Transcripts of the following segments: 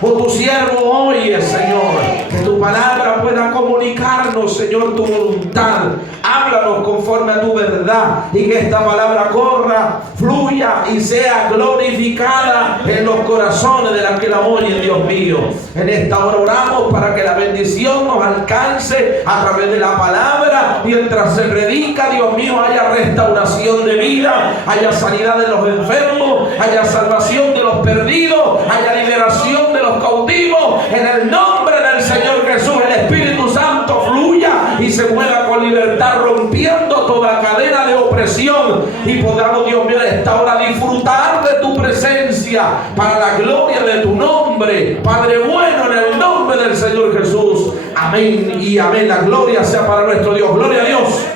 O tu siervo oye, Señor, que tu palabra pueda comunicarnos, Señor, tu voluntad. Háblanos conforme a tu verdad y que esta palabra corra, fluya y sea glorificada en los corazones de las que la oyen, Dios mío. En esta hora oramos para que la bendición nos alcance a través de la palabra. Mientras se predica, Dios mío, haya restauración de vida, haya sanidad de los enfermos, haya salvación de los perdidos, haya liberación de los cautivos. En el nombre del Señor Jesús, el Espíritu Santo fluya y se mueva con libertad, rompiendo toda cadena de opresión, y podamos, Dios mío, en esta hora disfrutar de tu presencia para la gloria de tu nombre, Padre bueno, en el nombre del Señor Jesús. Amén y amén. La gloria sea para nuestro Dios. Gloria a Dios.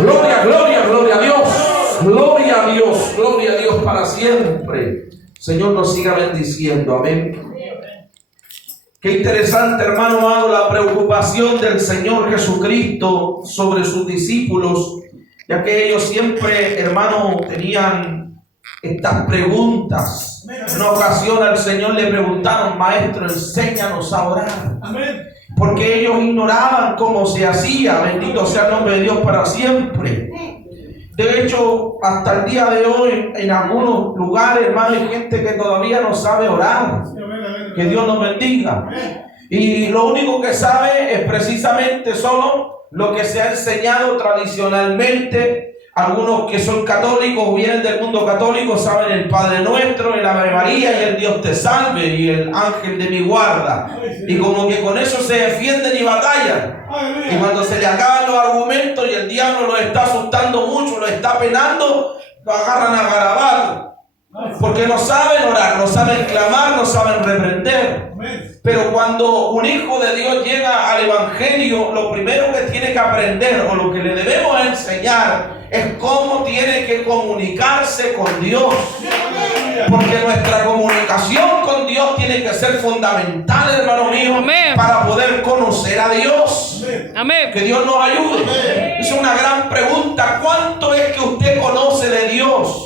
Gloria, gloria, gloria a Dios. Gloria a Dios. Gloria a Dios para siempre. Señor nos siga bendiciendo. Amén. Qué interesante, hermano amado, la preocupación del Señor Jesucristo sobre sus discípulos, ya que ellos siempre, hermano, tenían estas preguntas. En una ocasión al Señor le preguntaron: Maestro, enséñanos a orar. Porque ellos ignoraban cómo se hacía. Bendito sea el nombre de Dios para siempre. De hecho, hasta el día de hoy, en algunos lugares, hermano, hay gente que todavía no sabe orar. Que Dios nos bendiga. Y lo único que sabe es precisamente solo lo que se ha enseñado tradicionalmente. Algunos que son católicos, vienen del mundo católico, saben el Padre Nuestro, el Ave María y el Dios te salve y el ángel de mi guarda. Y como que con eso se defienden y batallan. Y cuando se le acaban los argumentos y el diablo los está asustando mucho, los está penando, lo agarran a garabato. Porque no saben orar, no saben clamar, no saben reprender. Pero cuando un hijo de Dios llega al evangelio, lo primero que tiene que aprender, o lo que le debemos enseñar, es cómo tiene que comunicarse con Dios. Porque nuestra comunicación con Dios tiene que ser fundamental, hermano mío. Amén. Para poder conocer a Dios. Amén. Que Dios nos ayude. Amén. Es una gran pregunta: ¿cuánto es que usted conoce de Dios?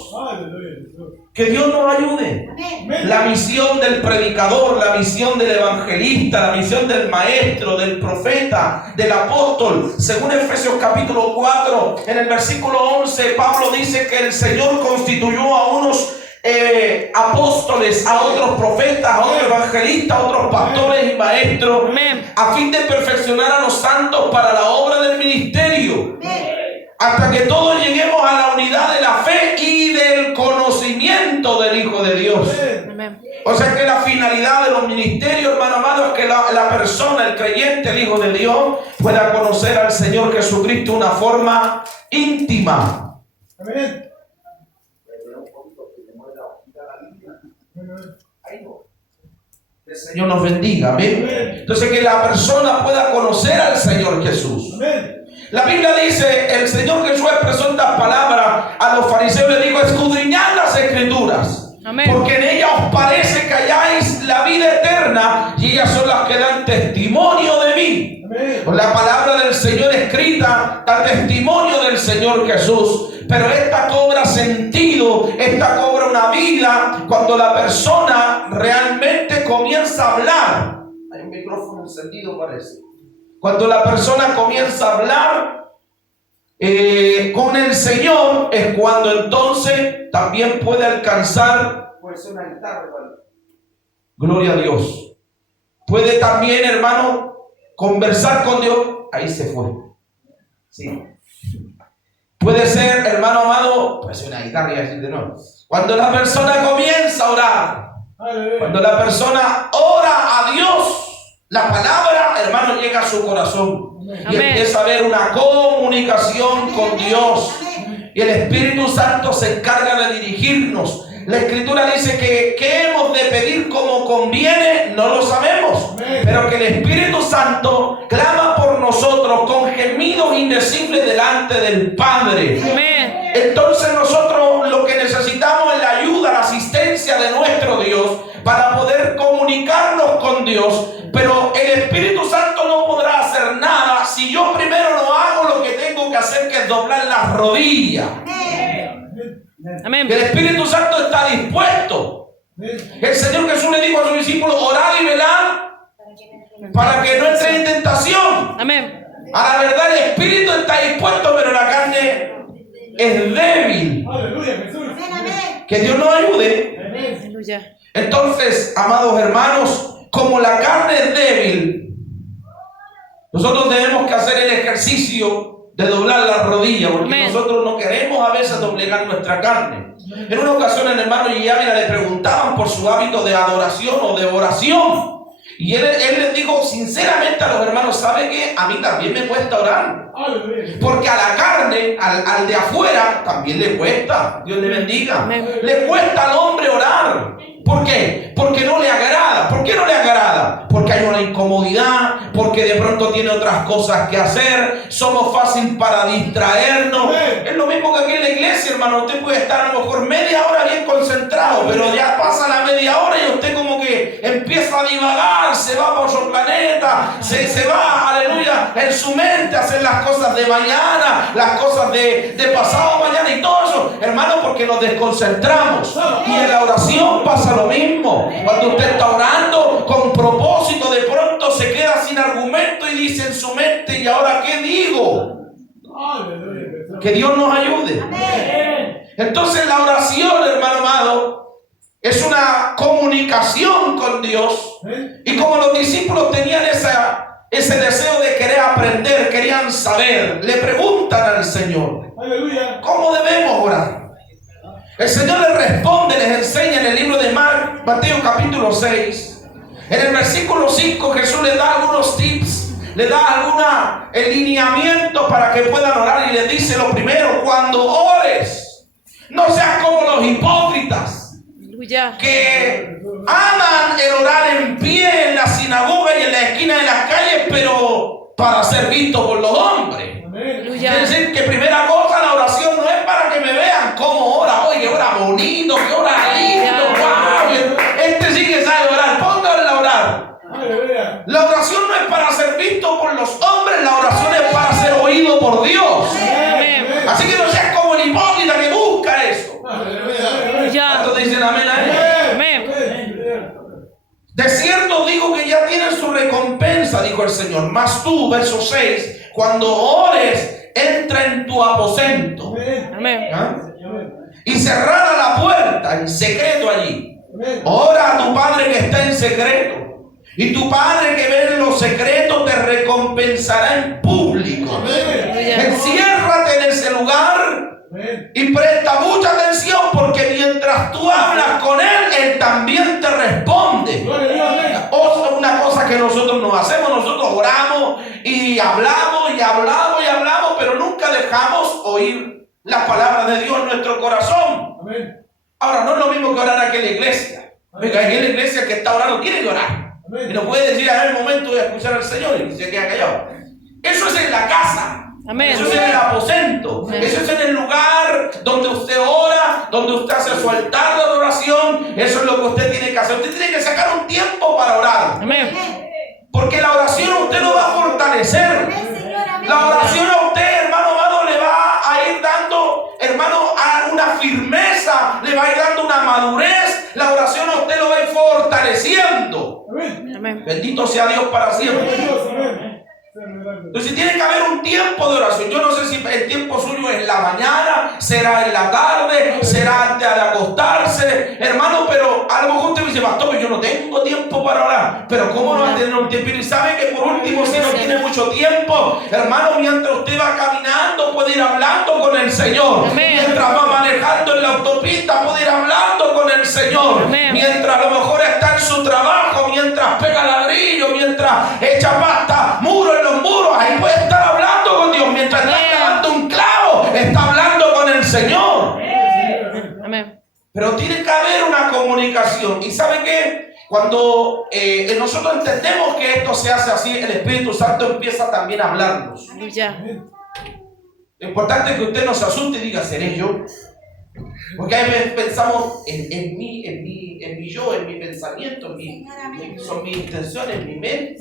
Que Dios nos ayude. Amén. La misión del predicador, la misión del evangelista, la misión del maestro, del profeta, del apóstol. Según Efesios capítulo 4, en el versículo 11, Pablo dice que el Señor constituyó a unos apóstoles, a otros profetas, a otros evangelistas, a otros pastores y maestros, a fin de perfeccionar a los santos para la obra del ministerio, hasta que todos lleguemos a la unidad de la fe y del conocimiento del Hijo de Dios. O sea que la finalidad de los ministerios, hermano amado, es que la persona, el creyente, el Hijo de Dios, pueda conocer al Señor Jesucristo de una forma íntima. Amén. El Señor nos bendiga. Amén. Entonces, que la persona pueda conocer al Señor Jesús. Amén. La Biblia dice, el Señor Jesús expresó estas palabras a los fariseos, le dijo: escudriñad las escrituras. Amén. Porque en ellas os parece que halláis la vida eterna, y ellas son las que dan testimonio de mí. Amén. La palabra del Señor escrita da testimonio del Señor Jesús. Pero esta cobra sentido, esta cobra una vida cuando la persona realmente comienza a hablar. Hay un micrófono encendido, parece. Cuando la persona comienza a hablar con el Señor, es cuando entonces también puede alcanzar, puede ser una guitarra, gloria a Dios. Puede también, hermano, conversar con Dios. Ahí se fue. Sí. Puede ser, hermano amado, puede ser una guitarra y así de nuevo. Cuando la persona comienza a orar, cuando la persona ora a Dios, la palabra, hermano, llega a su corazón. Y empieza a haber una comunicación con Dios. Y el Espíritu Santo se encarga de dirigirnos. La Escritura dice que ¿qué hemos de pedir como conviene? No lo sabemos. Pero que el Espíritu Santo clama por nosotros con gemidos indecibles delante del Padre. Entonces nosotros lo que necesitamos es la ayuda, la asistencia de nuestro Dios para poder comunicarnos con Dios. Pero el Espíritu Santo no podrá hacer nada si yo primero no hago lo que tengo que hacer, que es doblar las rodillas. Amén. Que el Espíritu Santo está dispuesto El Señor Jesús le dijo a sus discípulos: orad y velad para que no entre en tentación. Amén. A la verdad el espíritu está dispuesto, pero la carne es débil. Que Dios nos ayude. Aleluya. Entonces, amados hermanos, como la carne es débil, nosotros tenemos que hacer el ejercicio de doblar las rodillas, porque Amén. nosotros no queremos a veces doblegar nuestra carne. En una ocasión el hermano Yávila le preguntaban por su hábito de adoración o de oración. Y él les dijo sinceramente a los hermanos: ¿sabe qué? A mí también me cuesta orar. Porque a la carne, al de afuera, también le cuesta. Dios le bendiga. Amén. Le cuesta al hombre orar. ¿Por qué? Porque no le agrada. ¿Por qué no le agrada? Porque hay una incomodidad, porque de pronto tiene otras cosas que hacer, somos fácil para distraernos. Es lo mismo que aquí en la iglesia, hermano. Usted puede estar a lo mejor media hora bien concentrado, pero ya pasa la media hora y usted como que empieza a divagar, se va para otro planeta, se va, aleluya, en su mente a hacer las cosas de mañana, las cosas de pasado mañana y todo eso, hermano, porque nos desconcentramos. Y en la oración pasa lo mismo. Cuando usted está orando con propósito, de pronto se queda sin argumento y dice en su mente: ¿y ahora qué digo? Que Dios nos ayude. Entonces la oración, hermano amado, es una comunicación con Dios. Y como los discípulos tenían ese deseo de querer aprender, querían saber, le preguntan al Señor: ¿cómo debemos orar? El Señor les responde, les enseña en el libro de Mateo capítulo 6. En el versículo 5 Jesús les da algunos tips, les da algunos lineamientos para que puedan orar, y les dice: lo primero, cuando ores, no seas como los hipócritas, Aleluya. que aman el orar en pie en la sinagoga y en la esquina de las calles, pero para ser visto por los hombres. Aleluya. Es decir, que primera cosa, la oración no es para que me vean cómo ora. Oye, ora bonito, que ora lindo, wow, este sí que sabe orar, pónganle a orar. La oración no es para ser visto por los hombres, la oración es para ser oído por Dios. Amén. Así que no seas como el hipócrita que busca eso. Aleluya. ¿Cuántos dicen amén a él? Amén. De cierto digo que ya tienen su recompensa, dijo el Señor. Mas tú, verso 6, cuando ores, entra en tu aposento. Amén. ¿Ah? Y cerrada la puerta en secreto allí. Ora a tu Padre que está en secreto. Y tu Padre que ve en los secretos te recompensará en público. Enciérrate en ese lugar y presta mucha atención, porque mientras tú hablas con Él también te responde. Una cosa que nosotros no hacemos: nosotros oramos y hablamos y hablamos y hablamos, pero nunca dejamos oír las palabras de Dios en nuestro corazón. Ahora, no es lo mismo que orar aquí en la iglesia. Venga, aquí en la iglesia el que está orando tiene que orar. Y no puede decir: a el momento de escuchar al Señor, y se queda callado. Eso es en la casa. Amén. Eso es en el aposento. Amén. Eso es en el lugar donde usted ora, donde usted hace su altar de oración. Eso es lo que usted tiene que hacer. Usted tiene que sacar un tiempo para orar. Amén. Porque la oración a usted lo va a fortalecer. La oración a usted, hermano amado, le va a ir dando, hermano, a una firmeza, le va a ir dando una madurez. La oración a usted lo va a ir fortaleciendo. Amén. Bendito sea Dios para siempre. Entonces tiene que haber un tiempo de oración. Yo no sé si el tiempo suyo es en la mañana, será en la tarde, será antes de acostarse, hermano, pero a lo mejor usted me dice: pastor, yo no tengo tiempo para orar. Pero ¿cómo no va a tener un tiempo? Y sabe que por último, si no tiene mucho tiempo, hermano, mientras usted va caminando puede ir hablando con el Señor. Amén. Mientras va manejando en la autopista puede ir hablando con el Señor. Amén. Mientras a lo mejor está en su trabajo, mientras pega ladrillo, mientras echa pasta, muro en los muros, ahí puede estar hablando con Dios. Mientras está clavando un clavo, está hablando con el Señor. Amén. Pero tiene que haber una comunicación. ¿Y sabe qué? Cuando nosotros entendemos que esto se hace así, el Espíritu Santo empieza también a hablarnos. Aleluya. Lo importante es que usted no se asuste y diga: ¿seré yo? Porque a veces pensamos en mi yo, en mi pensamiento, son mis intenciones, en mi mente.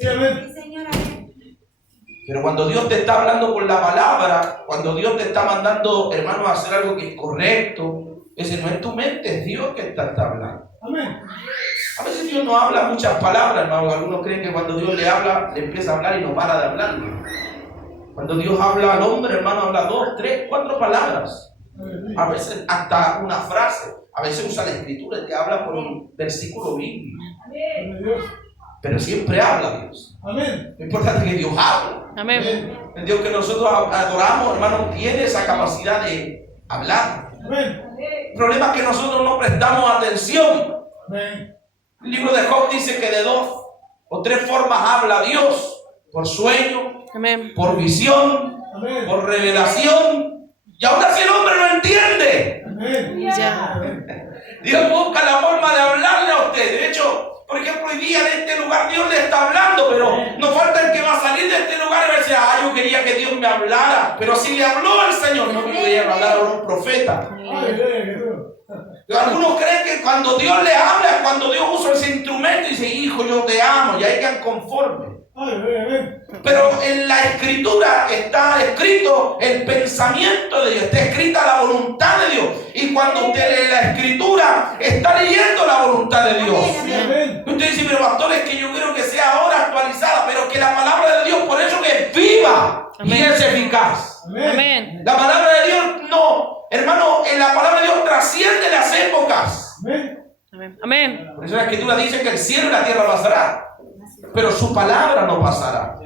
Pero cuando Dios te está hablando por la palabra, cuando Dios te está mandando, hermano, a hacer algo que es correcto, ese no es tu mente, es Dios que está hablando. Amén. A veces Dios no habla muchas palabras, hermano. Algunos creen que cuando Dios le habla, le empieza a hablar y no para de hablar. Cuando Dios habla al hombre, hermano, habla 2, 3, 4 palabras. A veces hasta una frase. A veces usa la escritura y te habla por un versículo bíblico. Pero siempre habla Dios. Amén. Lo importante es que Dios habla. Amén. El Dios que nosotros adoramos, hermano, tiene esa capacidad de hablar. Amén. El problema es que nosotros no prestamos atención. Amén. El libro de Job dice que de 2 o 3 formas habla Dios: por sueño, Amén. por visión, Amén. por revelación. Y aún así el hombre no entiende. Amén. Ya. Dios busca la forma de hablarle a usted. De hecho, por ejemplo, hoy día en este lugar Dios le está hablando, pero nos falta el que va a salir de este lugar y va a decir: yo quería que Dios me hablara. Pero si le habló al Señor, no me podía hablar a un profeta. Algunos creen que cuando Dios le habla es cuando Dios usa ese instrumento y dice: hijo, yo te amo, y ahí quedan conformes. Pero en la escritura está escrito el pensamiento de Dios, está escrita la voluntad de Dios. Y cuando usted lee la escritura, está leyendo la voluntad de Dios. Usted dice: pero pastor, es que yo quiero que sea ahora actualizada, pero que la palabra de Dios, por eso que es viva y es eficaz. Amén. La palabra de Dios no, hermano, en la palabra de Dios trasciende las épocas. Amén. Amén. Por eso la escritura dice que el cielo y la tierra pasará, pero su palabra no pasará.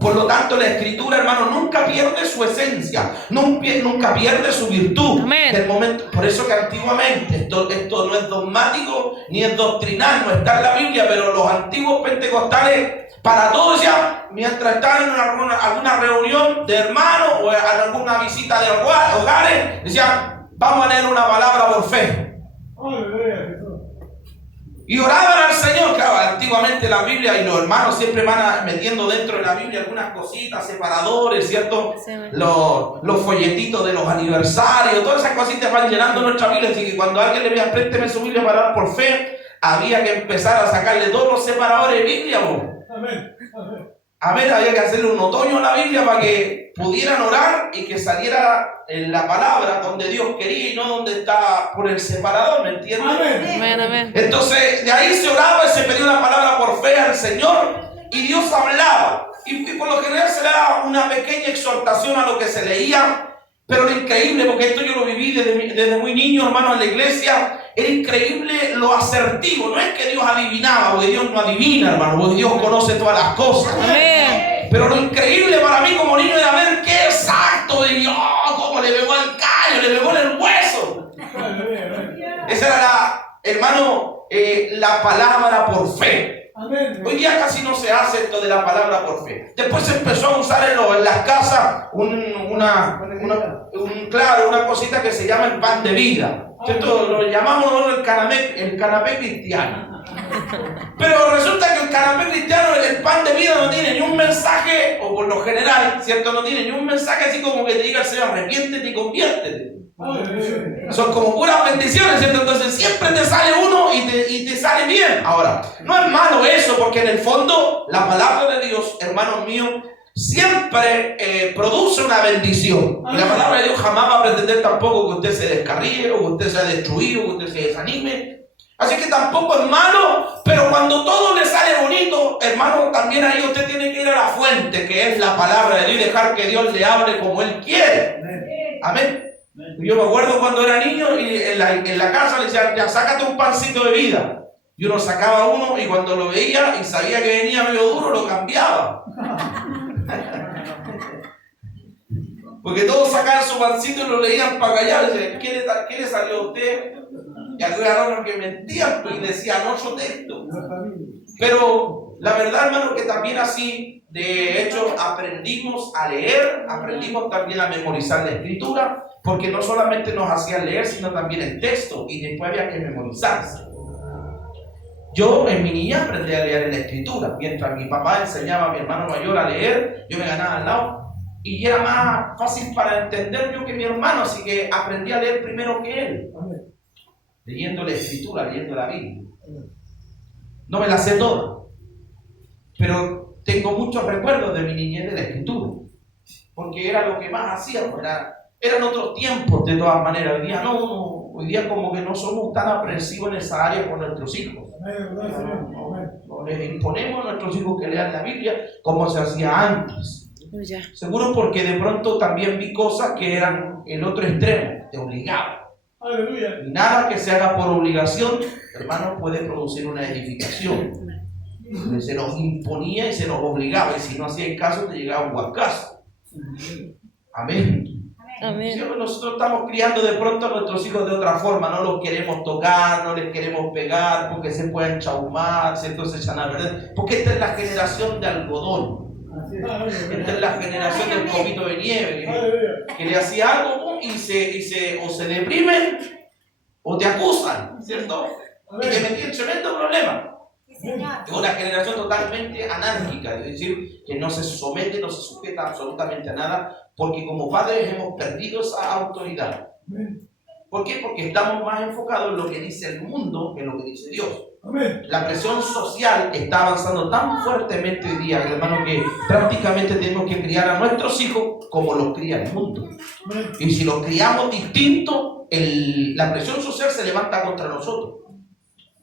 Por lo tanto, la escritura, hermano, nunca pierde su esencia, nunca pierde su virtud. Amén. Del momento, por eso que antiguamente, esto no es dogmático ni es doctrinal, no está en la Biblia, pero los antiguos pentecostales, para todos ya, mientras estaban en alguna reunión de hermanos o en alguna visita de hogares, decían: vamos a leer una palabra por fe. Y oraban al Señor. Claro, antiguamente la Biblia y los hermanos siempre van metiendo dentro de la Biblia algunas cositas, separadores, ¿cierto? Sí. Los folletitos de los aniversarios, todas esas cositas van llenando nuestra Biblia. Así que cuando alguien le decía: présteme su Biblia para orar por fe, había que empezar a sacarle todos los separadores de Biblia. Amén. Amén, había que hacerle un otoño a la Biblia para que pudieran orar y que saliera en la palabra donde Dios quería y no donde está por el separador, ¿me entiendes? Amén. Amén. Entonces de ahí se oraba y se pedía una palabra por fe al Señor y Dios hablaba. Y por lo general se le daba una pequeña exhortación a lo que se leía. Pero lo increíble, porque esto yo lo viví desde muy niño, hermano, en la iglesia, era increíble lo asertivo. No es que Dios adivinaba, porque Dios no adivina, hermano, porque Dios conoce todas las cosas. Amén. Pero lo increíble para mí como niño era ver qué exacto, y cómo le pegó al callo, le pegó en el hueso. Esa era hermano, la palabra por fe. Amén. Hoy día casi no se hace esto de la palabra por fe. Después se empezó a usar en las casas una cosita que se llama el pan de vida. Esto lo llamamos nosotros el canapé cristiano. Pero resulta que el canapé cristiano, el pan de vida, no tiene ni un mensaje, o por lo general, ¿cierto? No tiene ni un mensaje así como que te diga el Señor: arrepiéntete y conviértete. Son como puras bendiciones, ¿cierto? Entonces siempre te sale uno y te sale bien. Ahora, no es malo eso, porque en el fondo la palabra de Dios, hermanos míos, siempre produce una bendición. Y la palabra de Dios jamás va a pretender tampoco que usted se descarríe, o que usted sea destruido, o que usted se desanime. Así que tampoco es malo, pero cuando todo le sale bonito, hermano, también ahí usted tiene que ir a la fuente, que es la palabra de Dios, y dejar que Dios le hable como Él quiere. Amén. Yo me acuerdo cuando era niño y en la casa le decían: ya, sácate un pancito de vida. Y uno sacaba uno y cuando lo veía y sabía que venía medio duro, lo cambiaba. Porque todos sacaban su pancito y lo leían para callar. Y decían: ¿qué le salió a usted? Y algunos que mentían y decían otro texto. Pero la verdad, hermano, que también así, de hecho, aprendimos a leer, aprendimos también a memorizar la escritura, porque no solamente nos hacían leer, sino también el texto, y después había que memorizarse. Yo en mi niñez aprendí a leer en la escritura. Mientras mi papá enseñaba a mi hermano mayor a leer, yo me ganaba al lado. Y era más fácil para entender yo que mi hermano, así que aprendí a leer primero que él. Leyendo la escritura, leyendo la Biblia. No me la sé toda, pero tengo muchos recuerdos de mi niñez de la escritura, porque era lo que más hacía. Eran otros tiempos de todas maneras. Hoy día no, hoy día como que no somos tan aprensivos en esa área con nuestros hijos. No les imponemos a nuestros hijos que lean la Biblia como se hacía antes. Ya. Seguro porque de pronto también vi cosas que eran el otro extremo, te obligaban. Y nada que se haga por obligación, hermano, puede producir una edificación. Se nos imponía y se nos obligaba, y si no hacía caso te llegaba un guacazo. Amén. Amén. Nosotros estamos criando de pronto a nuestros hijos de otra forma, no los queremos tocar, no les queremos pegar porque se pueden chaumar, entonces echan a perder, porque esta es la generación de algodón. Esta es la generación del copito de nieve que le hacía algo y o se deprimen o te acusan, ¿cierto? Y te metí en tremendo problema. Es una generación totalmente anárquica, es decir, que no se somete, no se sujeta absolutamente a nada, porque como padres hemos perdido esa autoridad. ¿Por qué? Porque estamos más enfocados en lo que dice el mundo que en lo que dice Dios. La presión social está avanzando tan fuertemente hoy día, hermano, que prácticamente tenemos que criar a nuestros hijos como los cría el mundo. Y si los criamos distinto, la presión social se levanta contra nosotros.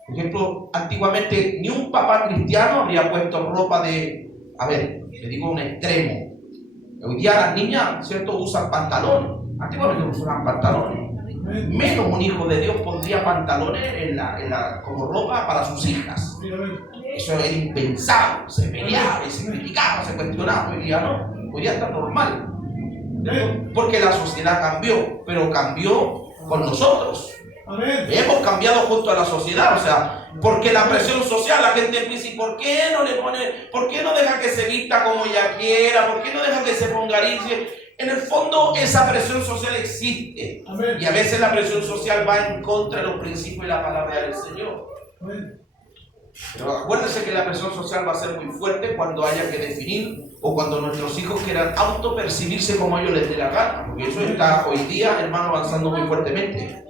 Por ejemplo, antiguamente ni un papá cristiano habría puesto ropa le digo un extremo. Hoy día las niñas, ¿cierto?, usan pantalones. Antiguamente usaban pantalones. Menos un hijo de Dios pondría pantalones como ropa para sus hijas. Eso era impensado. Se peleaba, se criticaba, se cuestionaba. Hoy día no. Hoy día está normal. Porque la sociedad cambió, pero cambió con nosotros. Hemos cambiado junto a la sociedad, o sea, porque la presión social, la gente empieza y ¿por qué no deja que se vista como ella quiera? ¿Por qué no deja que se ponga limpio? En el fondo esa presión social existe. Y a veces la presión social va en contra de los principios y la palabra del Señor. Pero acuérdense que la presión social va a ser muy fuerte cuando haya que definir o cuando nuestros hijos quieran autopercibirse como ellos les dé la gana, porque eso está hoy día, hermano, avanzando muy fuertemente.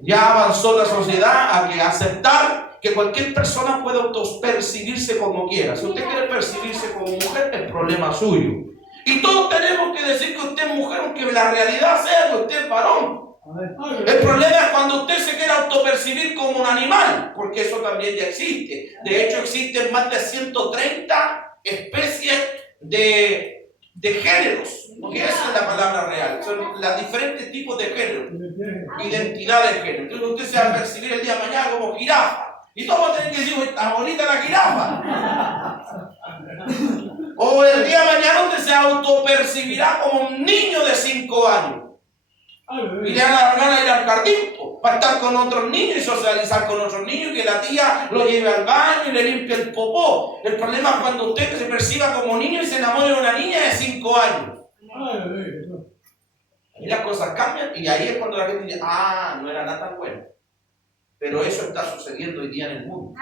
Ya avanzó la sociedad a aceptar que cualquier persona puede autopercibirse como quiera. Si usted quiere percibirse como mujer, es problema suyo. Y todos tenemos que decir que usted es mujer, aunque la realidad sea que usted es varón. El problema es cuando usted se quiere autopercibir como un animal, porque eso también ya existe. De hecho, existen más de 130 especies de géneros, porque esa es la palabra real. Son los diferentes tipos de géneros, identidad de género. Entonces usted se va a percibir el día de mañana como jirafa. Y todos tienen que decir, está bonita la jirafa. O el día de mañana usted se autopercibirá como un niño de 5 años. Y le da la gana de ir al jardín para estar con otros niños y socializar con otros niños, que la tía lo lleve al baño y le limpie el popó. El problema es cuando usted se perciba como niño y se enamora de una niña de 5 años. Ahí las cosas cambian y ahí es cuando la gente dice, no era nada tan bueno. Pero eso está sucediendo hoy día en el mundo.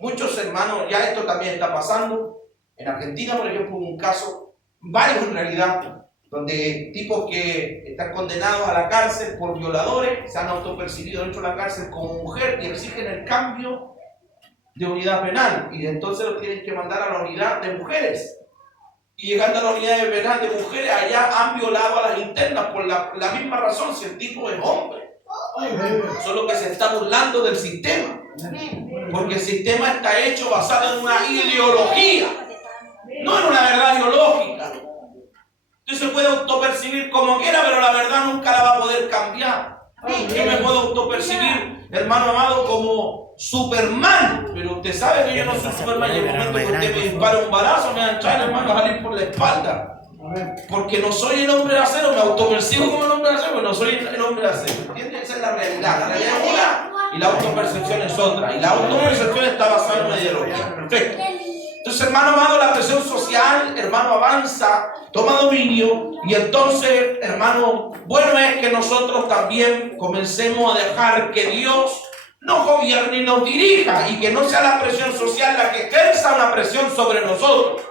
Muchos hermanos, ya esto también está pasando. En Argentina, por ejemplo, hubo un caso, varios en realidad, donde tipos que están condenados a la cárcel por violadores se han autopercibido dentro de la cárcel como mujer y exigen el cambio de unidad penal y entonces los tienen que mandar a la unidad de mujeres. Y llegando a la unidad de penal de mujeres, allá han violado a las internas por la misma razón, si el tipo es hombre. Solo que se está burlando del sistema, porque el sistema está hecho basado en una ideología, no en una verdad ideológica. Usted se puede autopercibir como quiera, pero la verdad nunca la va a poder cambiar. Yo me puedo autopercibir, hermano amado, como Superman, pero usted sabe que yo no soy Superman. Y en el momento que usted me dispara un balazo, me va a entrar, hermano, a salir por la espalda. Porque no soy el hombre de acero, me autopercibo como el hombre de acero, pero no soy el hombre de acero. ¿Entiendes? Esa es la realidad. La realidad es una y la autopercepción es otra. Y la autopercepción está basada en una ideología. Perfecto. Entonces, hermano amado, la presión social, hermano, avanza, toma dominio, y entonces, hermano, bueno es que nosotros también comencemos a dejar que Dios nos gobierne y nos dirija, y que no sea la presión social la que ejerza una presión sobre nosotros.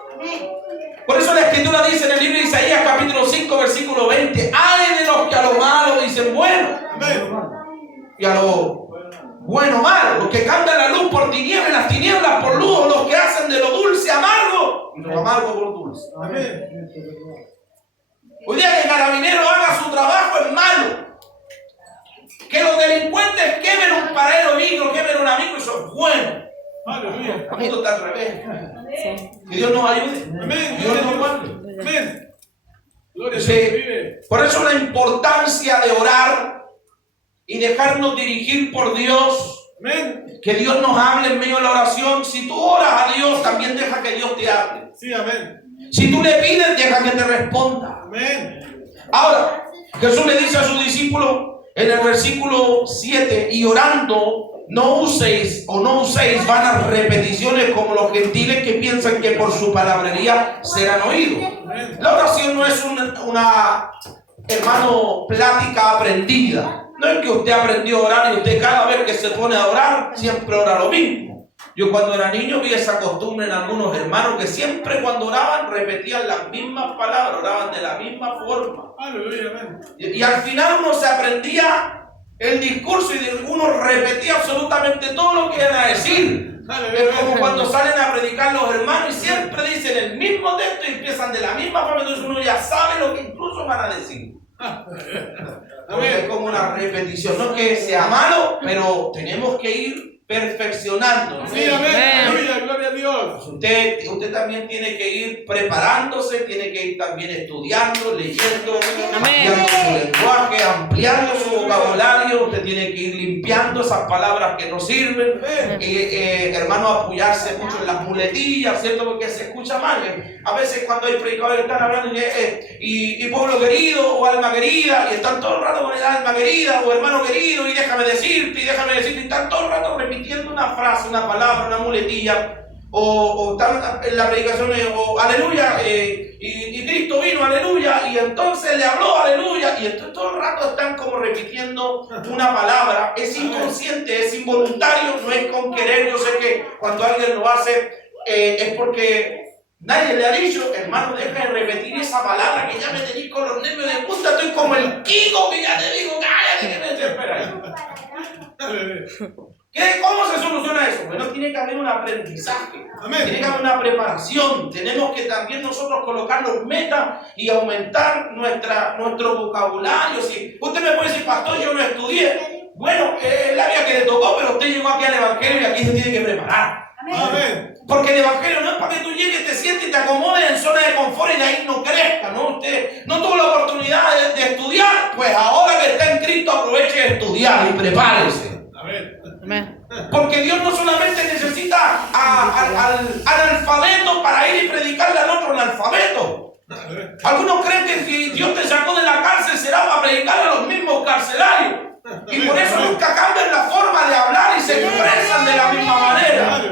Por eso la Escritura dice en el libro de Isaías, capítulo 5, versículo 20, ¡ay de los que a lo malo dicen bueno! Y a lo bueno malo, los que cambian la luz por tinieblas, las tinieblas por luz, o los que hacen de lo dulce amargo y lo amargo por dulce. Hoy día que el carabinero haga su trabajo es malo. Que los delincuentes quemen un paradero micro, quemen un amigo, eso es bueno. Aleluya. El mundo está al revés. Sí. Que Dios nos ayude. Amén. Dios nos guarde. Amén. Gloria a Dios Sí. que vive. Por eso la importancia de orar y dejarnos dirigir por Dios. Amén. Que Dios nos hable en medio de la oración. Si tú oras a Dios, también deja que Dios te hable. Sí, amén. Si tú le pides, deja que te responda. Amén. Ahora, Jesús le dice a sus discípulos en el versículo 7, y orando, no uséis vanas repeticiones como los gentiles que piensan que por su palabrería serán oídos. Amén. La oración no es una hermano, plática aprendida. No es que usted aprendió a orar y usted cada vez que se pone a orar, siempre ora lo mismo. Yo cuando era niño vi esa costumbre en algunos hermanos que siempre cuando oraban repetían las mismas palabras, oraban de la misma forma. Aleluya, amén. Y al final uno se aprendía el discurso y uno repetía absolutamente todo lo que iban a decir. Es como cuando salen a predicar los hermanos y siempre dicen el mismo texto y empiezan de la misma forma, entonces uno ya sabe lo que incluso van a decir. Porque es como una repetición, no es que sea malo, pero tenemos que ir perfeccionando. Sí, amén. Aleluya, gloria a Dios. Usted también tiene que ir preparándose, tiene que ir también estudiando, leyendo, ampliando su lenguaje, ampliando su vocabulario. Usted tiene que ir limpiando esas palabras que no sirven. Hermano, apoyarse mucho en las muletillas, ¿cierto? Porque se escucha mal. A veces cuando hay predicadores que están hablando y pueblo querido o alma querida, y están todo el rato con el alma querida o hermano querido, y déjame decirte, y están todo el rato repitiendo una frase, una palabra, una muletilla, o están en la predicación, o aleluya, y Cristo vino, aleluya, y entonces le habló, aleluya, y entonces todo el rato están como repitiendo una palabra. Es inconsciente, es involuntario, no es con querer. Yo sé que cuando alguien lo hace es porque nadie le ha dicho, hermano, deja de repetir esa palabra que ya me tenéis con los nervios de punta, estoy como el Kiko que ya te digo, cállate que me desespera. ¿Cómo se soluciona eso? Bueno, tiene que haber un aprendizaje, tiene que haber una preparación, tenemos que también nosotros colocarnos metas y aumentar nuestro vocabulario. Si usted me puede decir, pastor, yo no estudié, bueno, es la vía que le tocó, pero usted llegó aquí al Evangelio y aquí se tiene que preparar. Amén. Porque el Evangelio no es para que tú llegues, te sientes y te acomodes en zona de confort y de ahí no crezca, ¿no? Usted no tuvo la oportunidad de estudiar, pues ahora que está en Cristo aproveche de estudiar y prepárese. Amén. Porque Dios no solamente necesita al analfabeto para ir y predicarle al otro analfabeto. Algunos creen que si Dios te sacó de la cárcel será para predicar a los mismos carcelarios. Y por eso nunca cambian la forma de hablar y se expresan de la misma manera.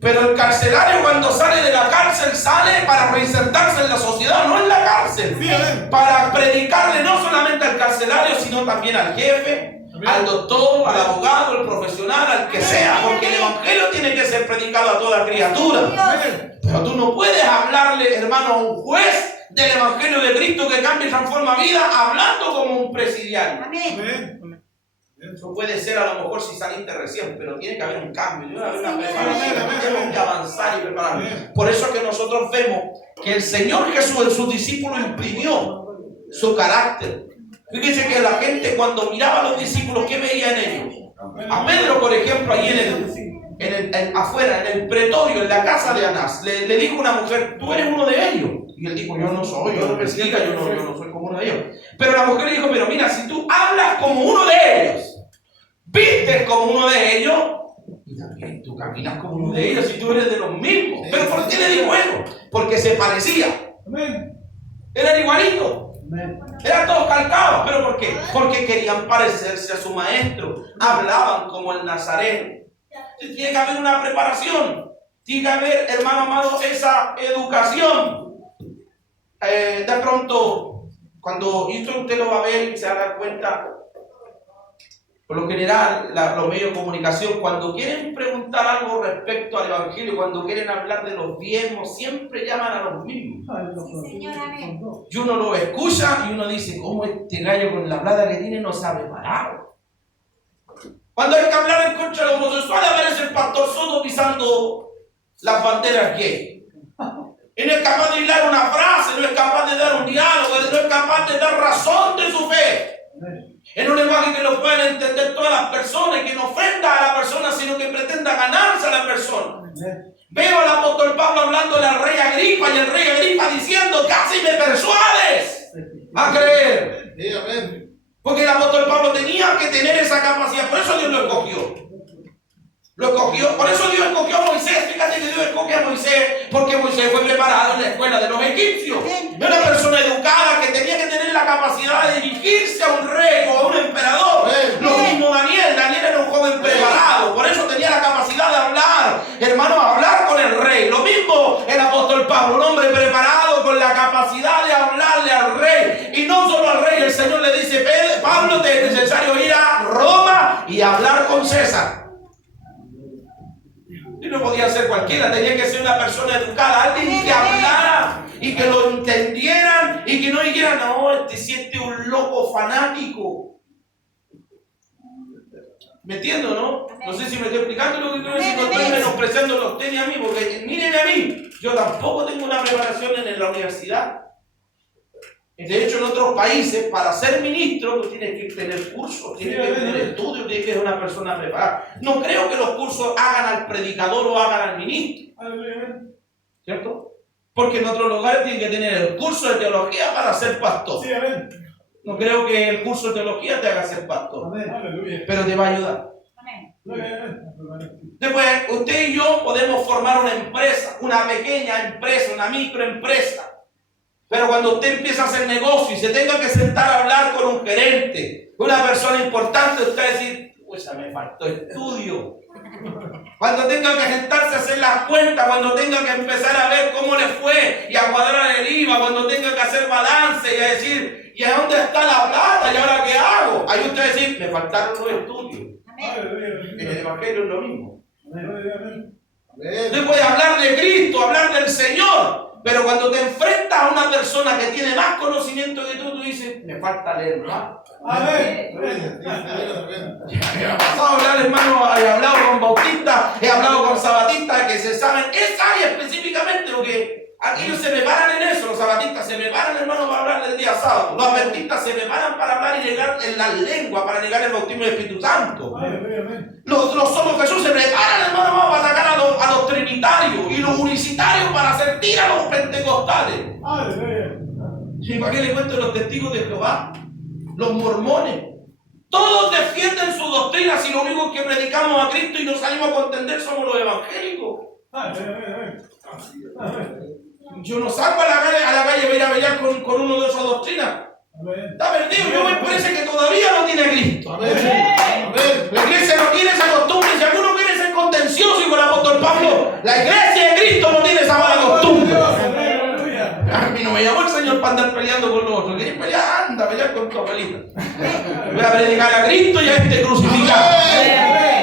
Pero el carcelario cuando sale de la cárcel sale para reinsertarse en la sociedad, no en la cárcel. Para predicarle no solamente al carcelario, sino también al jefe, al doctor, al abogado, al profesional, al que sea, porque el Evangelio tiene que ser predicado a toda criatura. Pero tú no puedes hablarle, hermano, a un juez del Evangelio de Cristo que cambia y transforma vida hablando como un presidiario. Eso puede ser a lo mejor si saliste recién, pero tiene que haber un cambio, tiene que haber una preparación, tenemos que avanzar y prepararnos. Por eso es que nosotros vemos que el Señor Jesús en sus discípulos imprimió su carácter. Fíjense que la gente cuando miraba a los discípulos, ¿qué veía en ellos? A Pedro, por ejemplo, ahí afuera, en el pretorio, en la casa de Anás, le dijo una mujer, tú eres uno de ellos. Y él dijo, yo no soy, yo no predica, yo no soy como uno de ellos. Pero la mujer le dijo, pero mira, si tú hablas como uno de ellos, vistes como uno de ellos, y también tú caminas como uno de ellos y tú eres de los mismos. ¿Pero por qué le dijo eso? Porque se parecía. Eran igualitos. Eran todos calcados. ¿Pero por qué? Porque querían parecerse a su maestro. Hablaban como el nazareno. Tiene que haber una preparación. Tiene que haber, hermano amado, esa educación. De pronto, cuando esto usted lo va a ver y se va a dar cuenta, por lo general, los medios de comunicación, cuando quieren preguntar algo respecto al Evangelio, cuando quieren hablar de los diezmos, siempre llaman a los mismos. Sí, señor, amén. Y uno lo escucha y uno dice, ¿cómo este gallo con la plata que tiene no se ha preparado? Cuando hay que hablar en contra de los homosexuales, aparece el pastor Soto pisando las banderas gay. Y no es capaz de hilar una frase, no es capaz de dar un diálogo, no es capaz de dar razón de su fe. En un lenguaje que lo puedan entender todas las personas y que no ofenda a la persona, sino que pretenda ganarse a la persona. Veo al apóstol Pablo hablándole al rey Agripa y el rey Agripa diciendo: casi me persuades a creer. Porque el apóstol Pablo tenía que tener esa capacidad, por eso Dios lo escogió. Lo escogió, por eso Dios escogió a Moisés. Fíjate que Dios escogió a Moisés porque Moisés fue preparado en la escuela de los egipcios. Era una persona educada que tenía que tener la capacidad de dirigirse a un rey o a un emperador. Lo mismo Daniel era un joven preparado, por eso tenía la capacidad de hablar, hermano, hablar con el rey. Lo mismo el apóstol Pablo, un hombre preparado con la capacidad de hablarle al rey. Y no solo al rey, el Señor le dice: Pablo, te es necesario ir a Roma y hablar con César. Y no podía ser cualquiera, tenía que ser una persona educada, alguien que hablara y que lo entendieran y que no dijeran: no, este siente un loco fanático. ¿Me entiendo, no? No sé si me estoy explicando lo que quiero decir, no estoy menospreciando los tenis a mí, porque mírenme a mí, yo tampoco tengo una preparación en la universidad. De hecho, en otros países, para ser ministro, tú tienes que tener cursos, tienes que tener estudios, tienes que ser una persona preparada. No creo que los cursos hagan al predicador o hagan al ministro. ¿Cierto? Porque en otros lugares tienen que tener el curso de teología para ser pastor. No creo que el curso de teología te haga ser pastor, pero te va a ayudar. Después, usted y yo podemos formar una empresa, una pequeña empresa, una microempresa. Pero cuando usted empieza a hacer negocio y se tenga que sentar a hablar con un gerente, una persona importante, usted va a decir: pues me faltó estudio. Cuando tenga que sentarse a hacer las cuentas, cuando tenga que empezar a ver cómo le fue y a cuadrar el IVA, cuando tenga que hacer balance y a decir: ¿y a dónde está la plata? ¿Y ahora qué hago? Ahí usted va a decir: me faltaron los estudios. En el Evangelio es lo mismo. Usted puede hablar de Cristo, hablar del Señor. Pero cuando te enfrentas a una persona que tiene más conocimiento que tú dices: me falta leer más. Me ha pasado hablar, hermano, he hablado con bautistas, he hablado con sabatistas que se saben esa área específicamente, lo que aquí ellos se preparan en eso. Los sabatistas se preparan, hermano, para hablar del día sábado. Los adventistas se preparan para hablar y negar en la lengua, para negar el bautismo del Espíritu Santo. Los somos Jesús se preparan, hermano, para atacar a los trinitarios, y los unicitarios para hacer tira a los pentecostales. ¿Y para qué le cuento los testigos de Jehová? Los mormones. Todos defienden su doctrina si lo único que predicamos a Cristo y nos salimos a contender somos los evangélicos. Yo no salgo a la calle para ir a pelear con uno de esas doctrinas. Está perdido. Yo me parece que todavía no tiene a Cristo. La iglesia no tiene esa costumbre. Si alguno quiere ser contencioso y con el apóstol Pablo, la iglesia de Cristo no tiene esa mala costumbre. A mí no me llamó el Señor para andar peleando con los otros. ¿Quieres pelear? Anda a pelear con tu abuelita. Voy a predicar a Cristo y a este crucificado.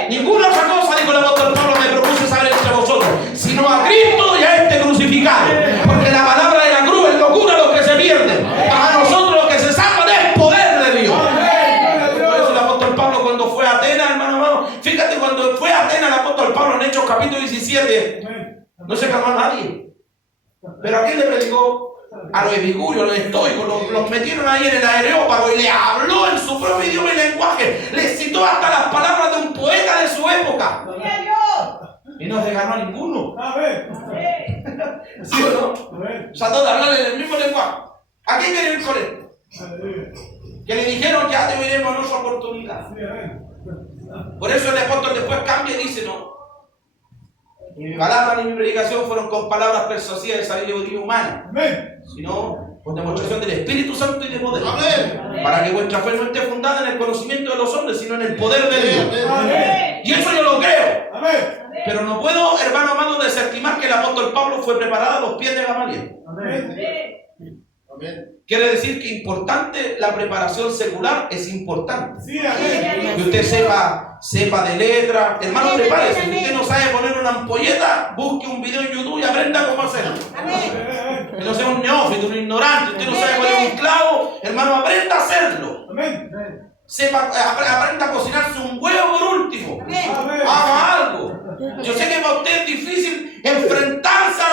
Ninguna otra cosa, dijo el apóstol Pablo, me propuse saber entre vosotros, sino a Cristo y a este crucificado. Porque la palabra de la cruz es locura a los que se pierden. Para nosotros los que se salvan es poder de Dios. Por eso el apóstol Pablo, cuando fue a Atenas, hermano, fíjate, cuando fue a Atenas el apóstol Pablo en Hechos capítulo 17, no se calmó a nadie. ¿Pero a quién le predicó? A los epicúreos, a los estoicos, los metieron ahí en el Areópago y le habló en su propio idioma y lenguaje. Les citó hasta las palabras de un poeta de su época. Y no se ganó a ninguno. ¿Sí o no? Trató de hablar en el mismo lenguaje. ¿A quién quería ir con él? Que le dijeron: ya te veremos en otra oportunidad. Por eso el apóstol después cambia y dice: no. Ni mi palabra ni mi predicación fueron con palabras persuasivas de sabiduría humana, sino con demostración del Espíritu Santo y de poder. Para que vuestra fe no esté fundada en el conocimiento de los hombres, sino en el poder de Dios. Y eso yo lo creo. Pero no puedo, hermano amado, desestimar que el apóstol Pablo fue preparado a los pies de Gamaliel. Quiere decir que importante la preparación secular es importante. Que usted sepa de letra. Hermano, prepárese. Si usted no sabe poner una ampolleta, busque un video en YouTube y aprenda cómo hacerlo. Que no sea un neófito, un ignorante. Usted no sabe poner un clavo, hermano, aprenda a hacerlo. Aprenda a cocinarse un huevo por último. Haga algo. Yo sé que para usted es difícil enfrentarse a